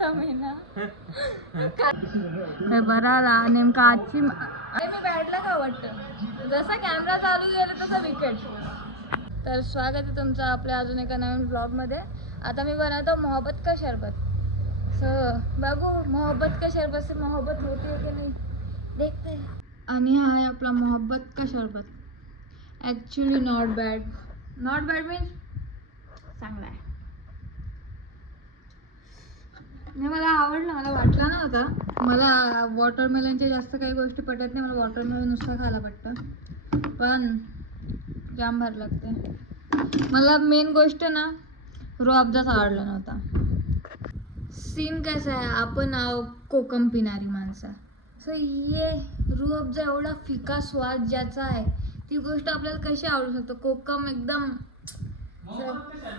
कमी ना बरा नेमका आजची मी बॅटला का वाटतं जसा कॅमेरा चालू गेला तसा विकेट. तर स्वागत आहे तुमचं आपल्या अजून एका नवीन ब्लॉगमध्ये. आता मी बनवतो मोहब्बत का शरबत. सो बघू मोहब्बत का शरबत से मोहब्बत होती है की नाही देखते हैं. आणि हा आहे आपला मोहब्बत का शरबत. ॲक्च्युली नॉट बॅड मीन्स चांगला आहे. मला आवडलं. मला वाटलं नव्हता. मला वॉटरमेलनच्या जास्त काही गोष्टी पटत नाही. मला वॉटरमेलन नुसतं खायला पटतं पण जाम भारी लागते. मला मेन गोष्ट ना रूअफजाच आवडला नव्हता. सीन कसा आहे आपण कोकम पिणारी माणसं. सो ये रूअफजा एवढा फिका स्वाद ज्याचा आहे ती गोष्ट आपल्याला कशी आवडू शकतो. कोकम एकदम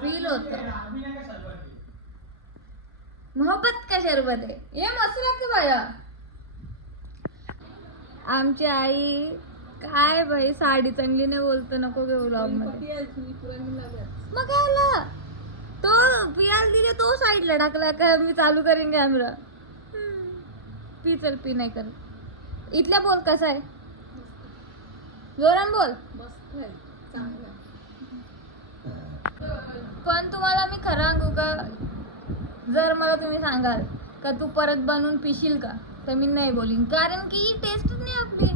फील होतं. मोहब्बत का शरबत आहे हे मस्त लागतं बाया. आमची आई काय बाई साडी चांगली नाही बोलतो नको घेऊ ब्लॉग मध्ये. मग काय तो पियाल दिले तो साईडला टाकला का मी चालू करेन कॅमेरा. पी चल पी नाही कर. इथल्या बोल कसा आहे जोरान बोल. पण तुम्हाला मी खरं सांगू का जर मला तुम्ही सांगाल का तू परत बनवून पिशील का तर मी नाही बोलीन. कारण की ही टेस्ट नाही आपली.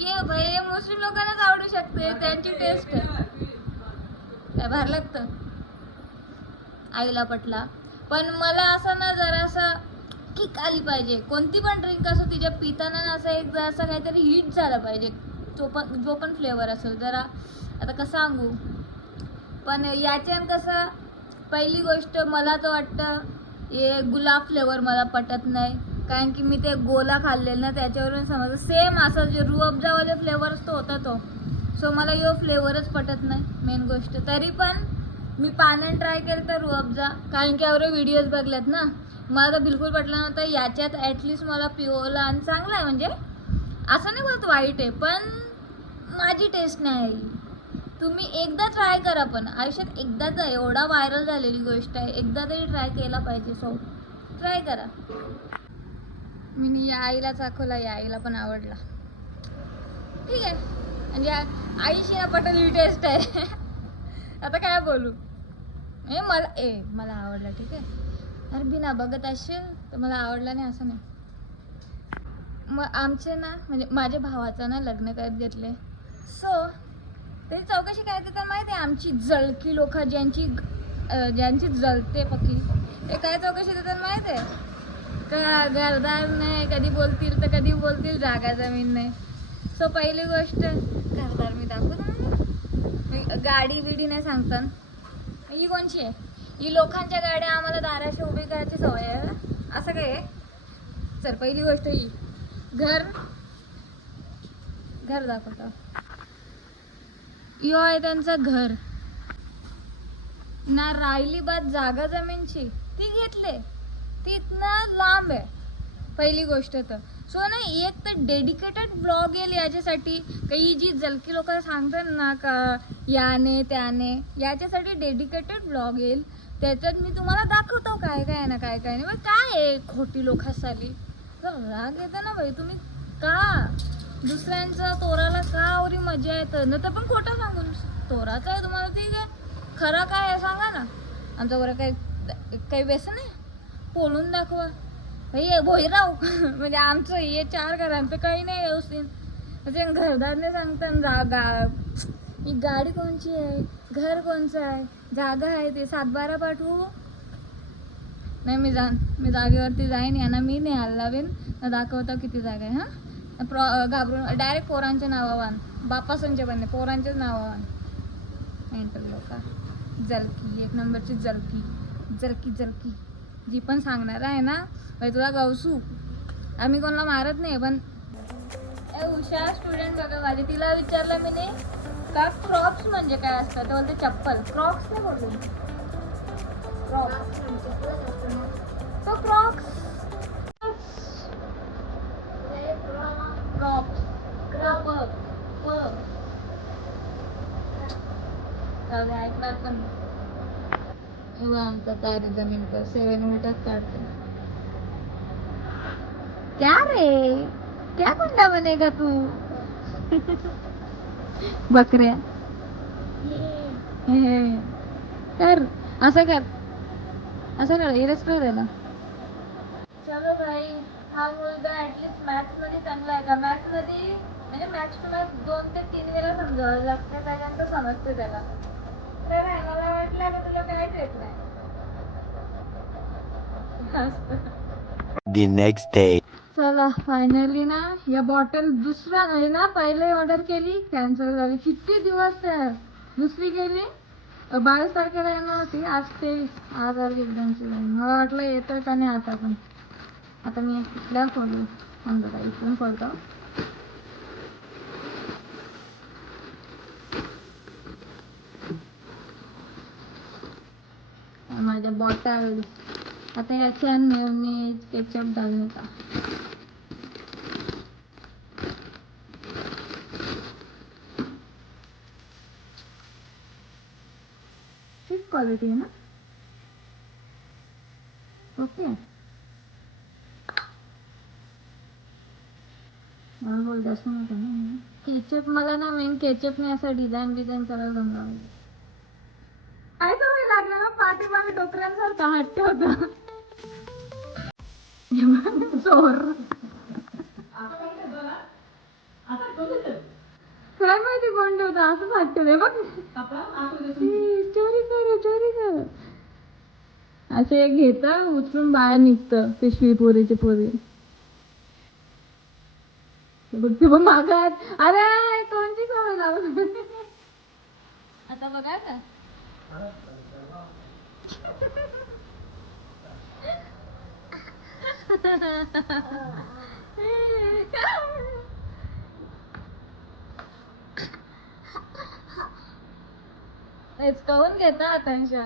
ये भाई मुस्लिम लोकांनाच आवडू शकते त्यांची टेस्ट आहे. काय भार लागतं आईला पटला. पण मला असं ना जरासा किक आली पाहिजे. कोणती पण ड्रिंक असो तिच्या पिताना ना असं एक जरासा काहीतरी हिट झाला पाहिजे. जो पण फ्लेवर असेल जरा आता कसं सांगू. पण याच्यात कसं पहिली गोष्ट मला तर वाटतं हे गुलाब फ्लेवर मला पटत नाही. कारण की मी ते गोला खाल्लेलं ना त्याच्यावरून समजलं सेम असं जे रूअफजावाले फ्लेवर्स तो होता तो. सो मला यो फ्लेवरच पटत नाही मेन गोष्ट. तरी पण मी पाण्यात ट्राय केलं तर रूअफजा कारण की एवढे व्हिडिओज बघल्यात ना मला तर बिलकुल पटलं नव्हतं. याच्यात ॲटलिस्ट मला पिओला आणि चांगला आहे म्हणजे असं नाही बोलत वाईट आहे पण माझी टेस्ट नाही आहे. तुम्ही एकदा ट्राय करा. पण आयुष्यात एकदाच एवढा व्हायरल झालेली गोष्ट आहे एकदा तरी ट्राय केला पाहिजे. सो ट्राय करा. मी या आईला चाखवला या आईला पण आवडला. ठीक आहे म्हणजे आईशी ना पटली टेस्ट आहे. आता काय बोलू मला आवडला. ठीक आहे अरे बिना बघत असेल तर मला आवडला नाही असं नाही. मग आमचे ना म्हणजे माझ्या भावाचं ना लग्न करत घेतले. सो त्याची चौकशी काय तर माहिती आहे आमची जळकी लोक ज्यांची जळते पक्की ते काय चौकशी देतात माहिती आहे का घरदार नाही कधी बोलतील तर कधी बोलतील जागा जमीन नाही. सो पहिली गोष्ट घरदार मी दाखवतो गाडी बिडी नाही सांगतात. ही कोणची आहे ही लोकांच्या गाड्या आम्हाला दाराशी उभी करायची सवय आहे असं काय आहे. चल पहिली गोष्ट ही घर दाखवतो. यो आहे त्यांचं घर ना राहिली बात जागा जमीनची ती घेतले ती इथनं लांब आहे पहिली गोष्ट तर. सो ना एक तर डेडिकेटेड ब्लॉग येईल याच्यासाठी काही जी जलकी लोक सांगतात ना का याने त्याने याच्यासाठी डेडिकेटेड ब्लॉग येईल. त्याच्यात मी तुम्हाला दाखवतो काय काय ना काय काय नाही. मग काय आहे खोटी लोक असाली राग येतं ना भाई. तुम्ही का दुसऱ्यांचा तोराला का आवरी मजा येतं न तर पण खोटं सांगून तोराचं आहे तुम्हाला ठीक आहे. खरं काय आहे सांगा ना. आमचं बरं काही व्यसन आहे बोलून दाखवा हे भोईराव म्हणजे आमचं हे 4 घरांचं काही नाही व्यवस्थित. म्हणजे घरदारने सांगतात जागा ही गाडी कोणची आहे घर कोणचं आहे जागा आहे ते 7-12 पाठवू नाही. मी जागेवरती जाईन यांना मी नाही हाल लावेन ना दाखवता किती जागा आहे. हां घाबरून डायरेक्ट पोरांच्या नावावान बापासांचे पण नाही पोरांचेच नावावान मेंटल लोक. जलकी एक नंबरची जलकी जी पण सांगणार आहे ना भाई तुला गवसू आम्ही कोणाला मारत नाही. पण हुशार स्टुडंट बघा माझी तिला विचारलं मी नाही का क्रॉप्स म्हणजे काय असतं तर बोलते चप्पल. क्रॉक्स नाही बोलतो तो क्रॉक्स ऐकणार पण वो आमचा तारे जमीन पर 7 उलटाच काढते. क्या रे, क्या गुंडा बनेगा तू? बकऱ्या कर, असं कर, असं कर, इरेज कर त्याला. चलो भाई, हा मुलगा ऍटलीस्ट मॅथ्स मध्ये चांगला आहे का? मॅथ्स मध्ये म्हणजे मॅथ्स टू मॅथ्स 2 ते 3 वेळा समजावं लागतं, त्याच्यानंतर समजते त्याला. तर आहे, मला वाटलं आता तुला काहीच येत नाही. The next day. चला फायनली ना या बॉटल दुसऱ्या आहे ना, पहिले ऑर्डर केली कॅन्सल झाली. किती दिवस दुसरी केली 22 तारखेला येणार होती, आज 23 मला वाटलं येतं का नाही. आता पण आता मी इथल्या खोलू समजा इथून खोलतो. माझ्या बॉटल आता याच्या मेयोनीज केचप घालून का. ठीक क्वालिटी आहे ना. ओके मला बोल जास्त नव्हतं ना. केचप मला ना मेन केचपने असं डिझाईन करायला जमलं. काय सवय लागलं ना पाठीमागे डोकऱ्यांसारखा हट्ट होता. चोर काय माहिती कोण होता, असंच हट्ट दे बघ. चोरी कर चोरी कर असं एक घेतं उचलून बाहेर निघतं पिशवी पोरीची पोरी. बघ ते बघ मागात. अरे कोणची सवय लावली आता बघा का. हिसकावून घेता आकांक्षा.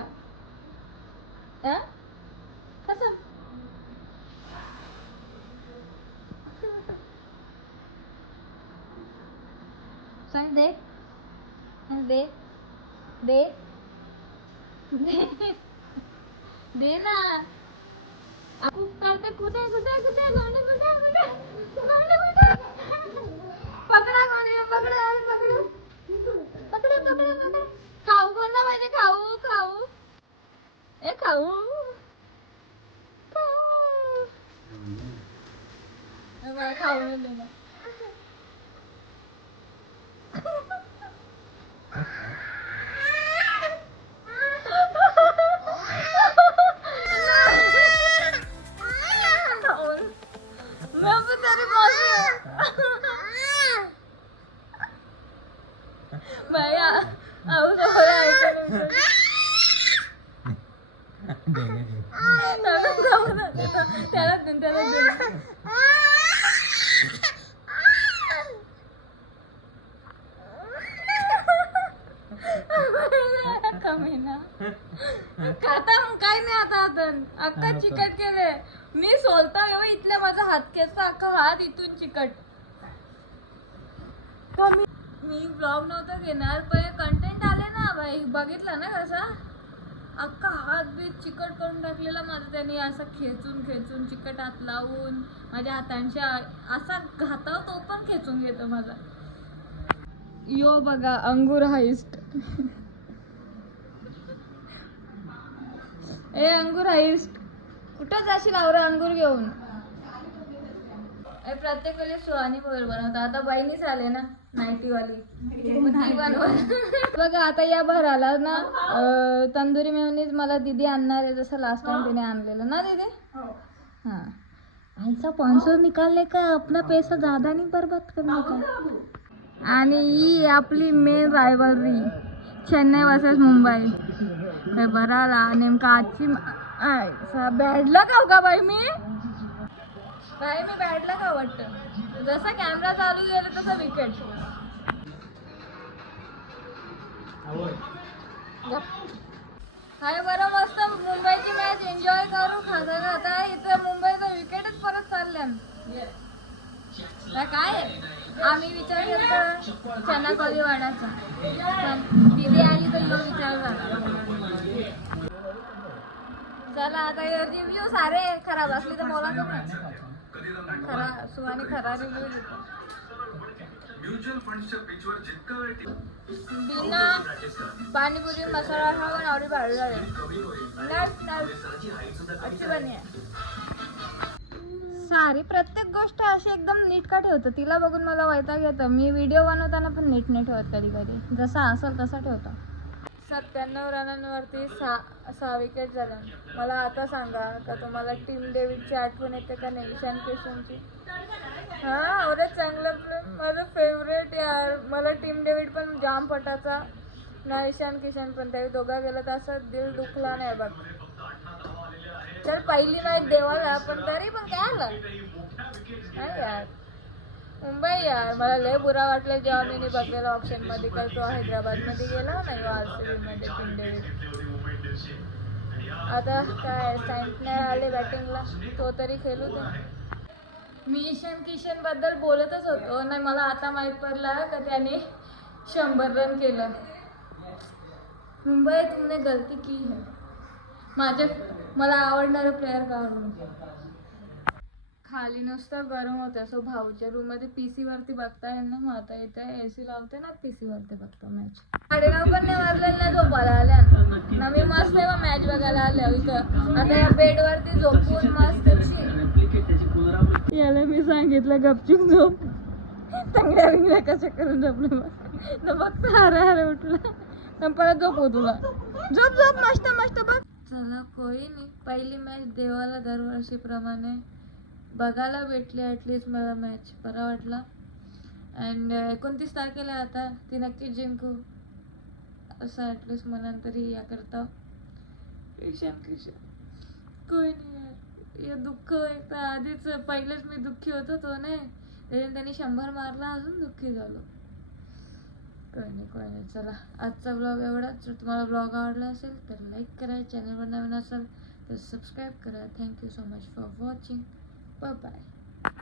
कसं सांग दे दे दे दे दे ना. खूप करते. कुठे कुठे कुठे गोंडे कुठे कुठे गोंडे कुठे. पकडा गोंडे पकडा पकडू पकडा पकडा पकडा. खाऊ कोणला पाहिजे. खाऊ खाऊ ए खाऊ खाऊ मला खाऊ दिलं. काय नाही आता अक्का चिकट केले. मी सोलता इथल्या माझा हात केसचा अख्खा हात इथून चिकट. मी ब्लॉग नव्हतं घेणार पण कंटेंट आले ना बाई, बघितलं ना कसा अख्खा हात बीत चिकट करून टाकलेला माझा त्याने. असं खेचून खेचून चिकट हात लावून माझ्या हातांच्या असा घाताव तो पण खेचून घेतो माझा. यो बघा अंगूर हाईस्ट. ए अंगूर हाईस्ट कुठं जाशील आवर अंगूर घेऊन. प्रत्येक वेळेस सुहानी पोर बनवता. आता बहिणीच आले ना नाईटीवाली बघा. आता या भराला ना तंदुरी मेयोनीज मला दीदी आणणार आहे, जसं लास्ट टाइम तिने आणलेलं ना दीदी. हाँ ऐसा 500 निकालने का अपना पैसा ज्यादा नहीं बर्बाद करने का. आणि ही आपली main rivalry Chennai versus Mumbai. हे भराला नेमका आजची बॅडला खाऊ का बाई मी. बाई मी बॅडला का वाटतं. जसा कॅमेरा चालू गेला तसा विकेट. हाय बरं मस्त मुंबईची मॅच एन्जॉय करू खाता खाता. इथं मुंबईचा विकेटच परत चालल्या. काय आम्ही विचार केला चना कोलीवाडाचा पण दिदी आली तर यो विचार झाला. मला आता रिव्ह्यू सारे खराब असले तर बोला तुम्ही. खरा सुहाने खरा रिव्ह्यू देतो. बिना पाणीपुरी मसाला खाऊन आवडी भारी झाले. अच्छी बनी आहे. सारी प्रत्येक गोष्ट अशी एकदम नीट का ठेवतो. तिला बघून मला वैताग येतं. मी व्हिडिओ बनवताना पण नीट नाही ठेवत कधी कधी. जसा असेल तसा ठेवतो. 97 रनांवरती 6 विकेट झाल्या. मला आता सांगा का तुम्हाला टीम डेव्हिडची आठवण येते का नाही? ईशान किशनची. हां एवढं चांगलं माझं फेवरेट यार. मला टीम डेव्हिड पण जाम पटाचा ना ईशान किशन पण. त्यावेळी दोघा गेलं तर असं दिल दुखला नाही बघ. तर पहिली मॅच देवाला पण तरी पण काय आलं नाही यार. मुंबई यार मला लय बुरा वाटलं जेव्हा मी बघलेला ऑप्शनमध्ये का तो हैदराबादमध्ये गेला नाही RCB मध्ये टीम डेव्हिड. आता काय सेंटनर आले बॅटिंगला तो तरी खेळू दे. मी ईशान किशन बद्दल बोलतच होतो नाही. मला आता माहीत पडलं का त्याने 100 रन केलं. मुंबई तुमने गलती की है. मला आवडणारं प्लेअर काढून. खाली नुसतं गरम होतं. सो भाऊच्या रूम मध्ये PC वरती बघता येईल ना. मग आता इथे AC लावते ना PC वरती बघतो मॅच. 9:30 पण नाही वाजलेलं ना झोपायला आल्या ना. मी मस्त आहे मॅच बघायला आल्या इथं. आता या बेडवरती झोपून मस्त याला मी सांगितलं गपचूप झोप. चांगल्या विंगल्या कशा करून झोपलं मग फक्त हारा उठला. परत झोपू तुला. झोप मस्त मस्त बघ. चला कोई नाही. पहिली मॅच देवाला दरवर्षीप्रमाणे बघायला भेटली. ॲटलिस्ट मला मॅच बरा वाटला. अँड 29 तारखेला आता ती नक्कीच जिंकू असं ॲटलिस्ट मला तरी या करता. ईशान किशन कोई नाही यार. हे दुःख एक तर आधीच पहिलेच मी दुःखी होतो तो नाही त्याने 100 मारला अजून दुःखी झालो. कोई नाही. चला आजचा ब्लॉग एवढाच. जर तुम्हाला ब्लॉग आवडला असेल तर लाईक करा. चॅनलवर नवीन असेल तर सबस्क्राईब करा. Thank you so much for watching. Bye.